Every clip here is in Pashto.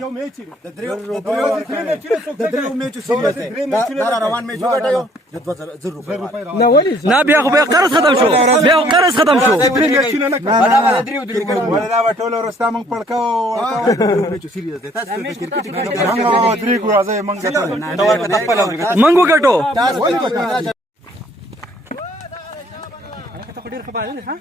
یو میچ د دریو میچ سیریز دا روان میچ وګټیو د 2000 روپۍ نه ولې نه بیا خو قرض ختم شو بیا قرض ختم شو درې میچونه نه دا ټول ورستا مونږ پړکاو میچ سیریز ده تاسو کرکټ څنګه درې ګو راځي مونږ ته مونږ وګټو ته ډیر خبره نه ها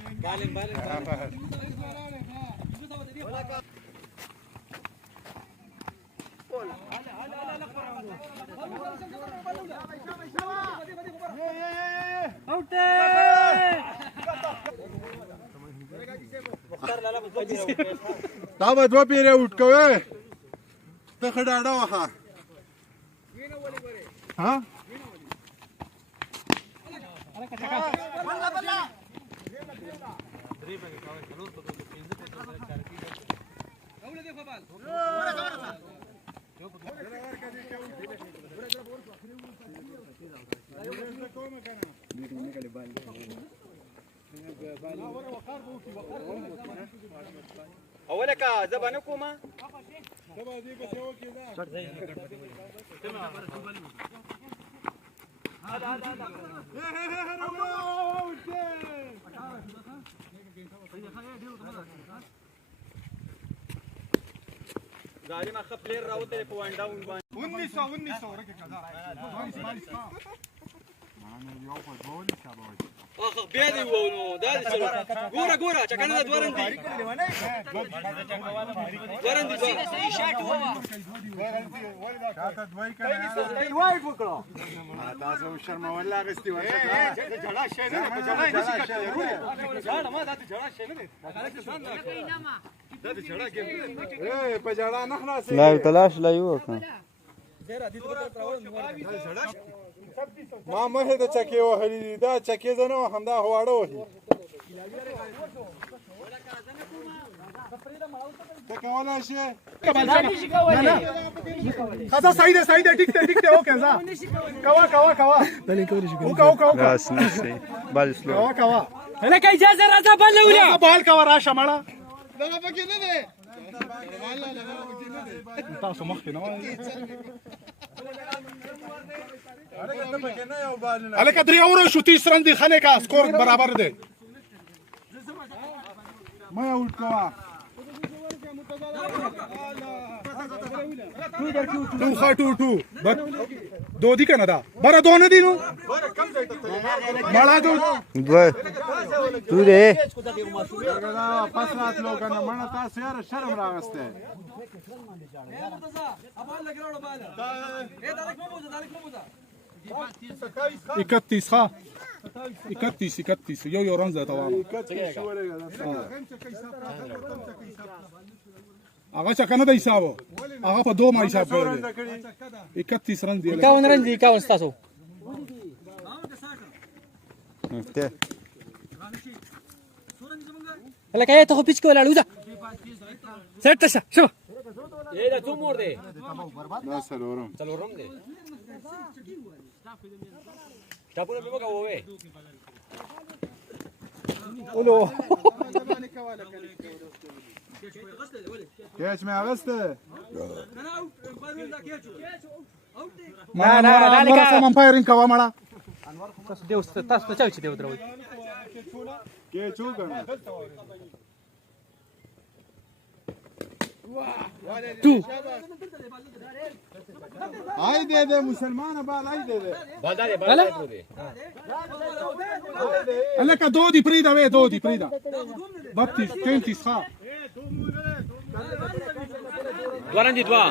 دا به دوه پیره اوټ کوي ته خډاډه وخه ها اولك زبانه کومه تبا دې به څه وکړي गाड़ी में प्लेयर रहो तेरे को वन डाउन 1900 رکه کړه اخ بیا دی وونو دا ګوره ګوره چکنه د ورندې ورندې صحیح شاټ و شاته دوی کړه وای وکړه تاسو شرمول لا غستي ورته جړه شي نه جړه نشي کړی جړه ما دا جړه شي نه دا جړه کې اے په جړه نه خلاص لا تلاش لا یو کنه ما مه د چکه وهلی دا چکه زنه همدا هواړه وهي ته کولا شي خاصه صحیح ده ټیک ته اوکې ځه کوا بلې کولی شو وکا راس نشي بل سلو کوا هلکه اجازه راځه بل ولا بال کوا راشه مړه دا پکې نه ده تاسو مخکې نه وایي الکه درې اورو شو 30 رن دي خلک سکور برابر دی ما اوټ کوا تو خاطو تو بس دو دي کنه دا بره دو نه دي نو مالا دو دوه تو دې دا پاس راتلو کنه مړه تاسو یاره شرم راغسته 31 ها 31 یو رنز ده طبعا هغه څنګه د حساب هغه په دوه ما حساب کړی 31 رن دی 51 رن دي 51 تاسو ته هلکه ته خو پیچ کولاړو ځه سټ شه شو اے دا تو مور دے دا سلورم دے ټاپونه به وګورئ اولو کېچ مې اغسته نه کوم امپایرینګ کوا مړه تاسو چا چې دی ودروي کېچ وګڼه تو آئی دے دے مسلمان بال آئی دے دے بل اللہ کا دو دی پریدا وے دو دی پریدا 32 33 ها ورندې دوا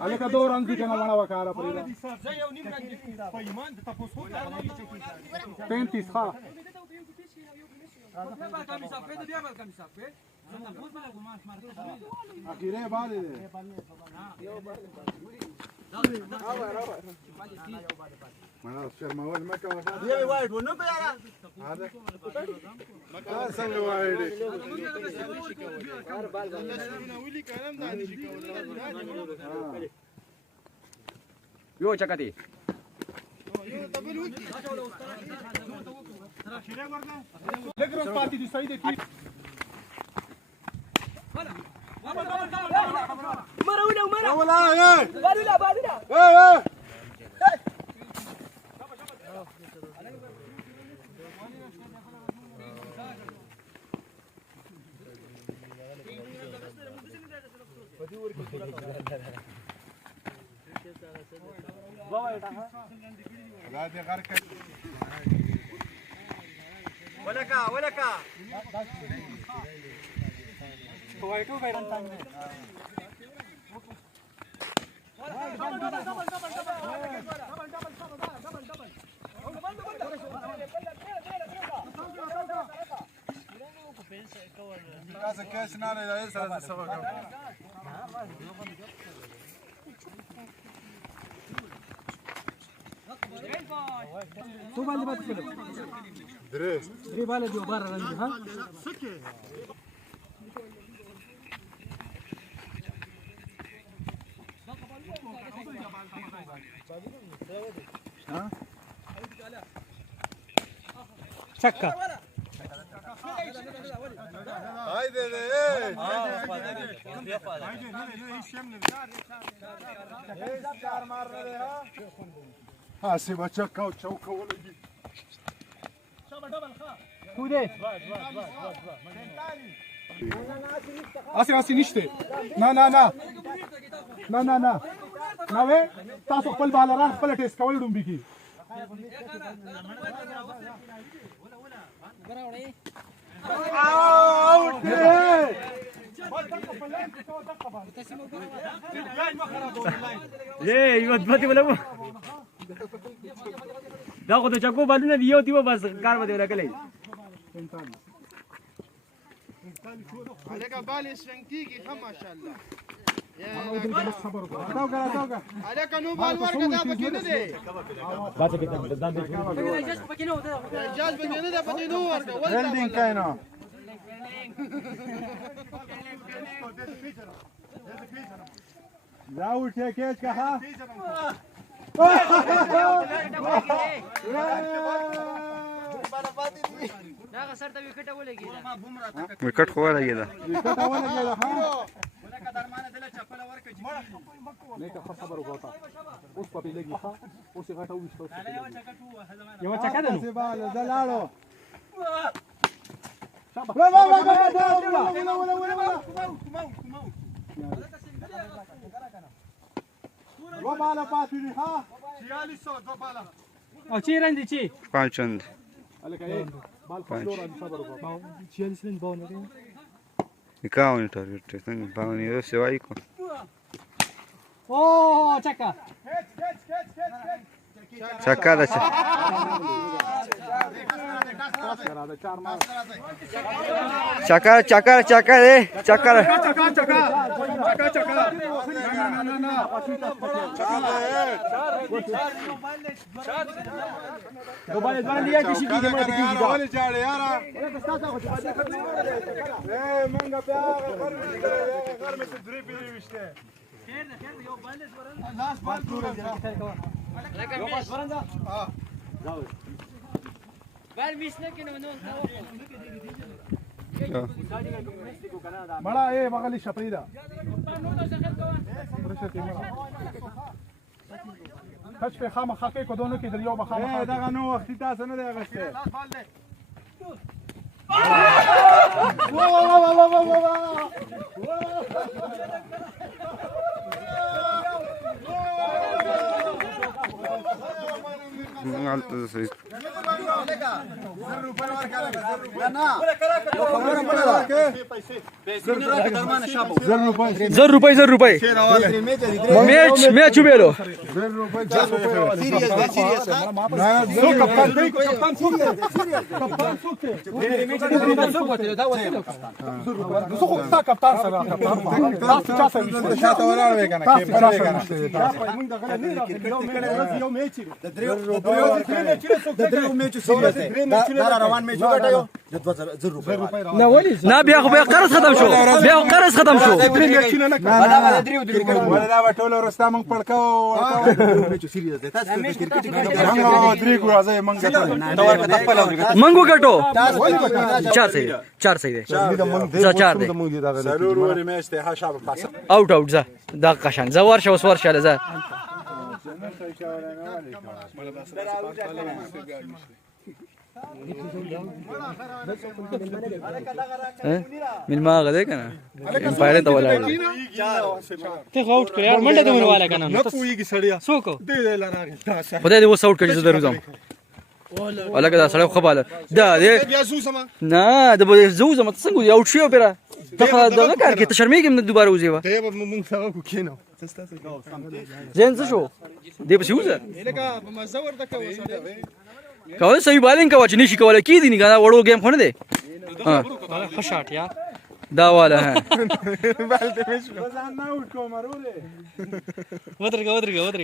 اللہ کا دو رنگ دی کنا وانا وکارا پریدا 33 ها اخیره باندې مړه شرمول مکه ودا دی وایډ ونه پیارا هذا مکه څنګه وایډ هر بال ولي کلام دانی شي کول یو چکتی لګرم پاتې دي صحیح دي ولكا تو باندې باندې کړو درې باندې دی بار راځي ها چکا هايدي هاسي بچكا وچوكا ولدي خوده اسي نشته نه وې تاسو خپل بالران خپل ټیسټ کول ډومبي کی یو دمته ولګو دا خو د چکو بالونه دی یو دیو بس کار وته ولګلې عليك بالي سنتيجي ما شاء الله عليك نو بال ورقه دا پکې نه دی باته کې ځان دې اجازه پکې نه ده پکې نو ورقه رندینګ کاینا لا وټیکېچ کا ها دا سر ته وکټه ولګی وکټ خو ولګی دا وکټ ولګی دا ها ولکه درمانه دله چپل ورکه نه که خبر وګورتا اوس په لګی ها اوس غټه وښتو یو چکا ده سی بال زلاړو دو بالا پاتې دي ها 4600 دو بالا او چی رنګ دي چی پانچند الکه بال خلور ان صبر وکړه 46 رنګ باونه دي نکاونی ټارګټ څنګه باندې یو سوای کو او چکا چکا ده چکا دے چکا دوباره ځوان لیا چې شي کیږي مړه کیږي دا ولې جاړه یارا منګه بیا غر مې درې پیری وشته خیر یو باندې ورن لاس بال دور یو پاس ورن دا بال میشنه کې نو مړه اے مغلی شپریدا کچ په خامه خکې کو دونو کې دریو بخامه دا نو وخت تاسو نه دی غشته زر روپۍ میچ وبېلو درېو میچو روان مې جوړ کړو د 2000 روپے نه ولې نه بیا خو بیا قرض ختم شو بیا خو قرض ختم شو ولا دا ټول ورستا موږ پړکاو چې سیریز ده تاسو کرکټ موږ درې ګو راځي موږ منګو ګټو 4 صحیح ده 4 دی ضرور ور میشته ها شابه پاس اوټ ځه دا قشنګ ځه ورشه اوس ورشه ځه من ما غده کنه امپایر ته ولاړ ته اوټ کړ یار منډه دونه والا کنه نه پويږي سړیا سوکو دې لاره خدای دې وس اوټ کړي زه دروزم ولا کدا سړی خو بالا دا دې بیا زوسما نه د زوزم ته څنګه اوټ شو پیرا دا کار کې ته شرمېږم نه دوباره وځي وا ته به موږ سره کو کینو زين څه شو دې په شوزه لکه په مزور دکه وسره کول صحیح بالینګ کا چې نشي کولای کی دي نه غا وړو گیم خو نه دی ها خشاټ یار دا والا ها بالته مش ځان نه وټ کوم مرولې ودرګه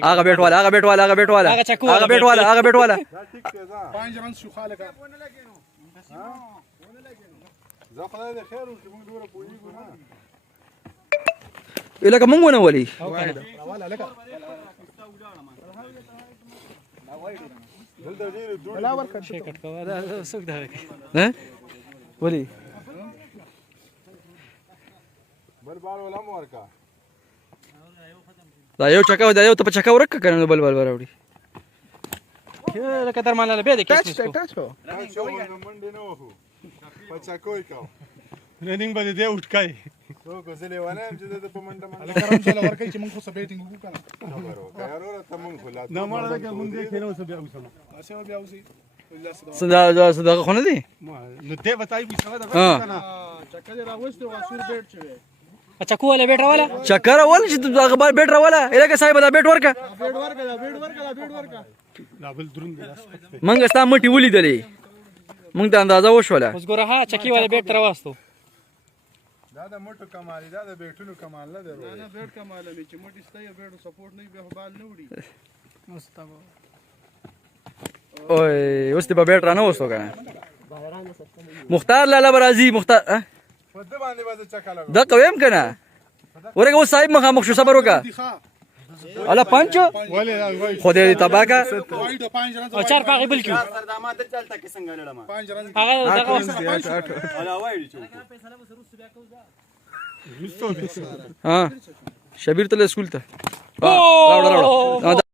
هغه بیٹ والا هغه بیٹ والا ټیک ته ځه 5 رن شو خاله کا زه خدای دې خیر وکړي موږ دوره پوېږو نه لکه مونږ ونه ولي والا لکه دلته ډېر دوړ لا ورکړ شیکټ کوه دا سوق ده ها ولي بل بال ولا مورکا دا یو چکا دا یو ته په چکا ورک کنه بل وراوړي لکه تر مانه به دې کیس ټچ کو شو منډه نه وو پچا کوی کا رننګ باندې دی وټ کای سو کو زله ونه چې د په منډه منډه کرم سره ورکای چې موږ خو سبېټینګ وکړو کنه کارو ته موږ خلا نه مړه کې موږ دې کینو سبې اوسه اسه بیا اوسه صدا خو نه دی نو ته وتاي په څه دا کنه چکه راوسته واسور بیٹ چوي اچھا کوله بیٹ والا چکر اول چې دا خبر بیٹ راواله الهکه صاحب دا بیٹ ورکا لا بل درون دی منګ ستا مټي ولیدلې مونږ ته اندازه وشوله اوس ګوره ها چکی والا بیٹ تر واستو دا د موټو کمال دا د بیٹونو کمال نه درو نه بیٹ کمال می چې موټي ستای بیٹو سپورټ نه به بال نه وړي مستبه اوه اوس ته بیٹ را نه وستو کنه مختار لالا برازي مختار په دې باندې وځه چکا لګو دا کوم کنه ورګه و صاحب مخامخ شو صبر وکا الا پنچ ولې خو دې تباکا وای د 5 رن او چار پاغي بل کیو سردامه د چلتا کې څنګه لړم 5 رن هغه دغه الا وای ها شبیر ته اسکول ته راوړ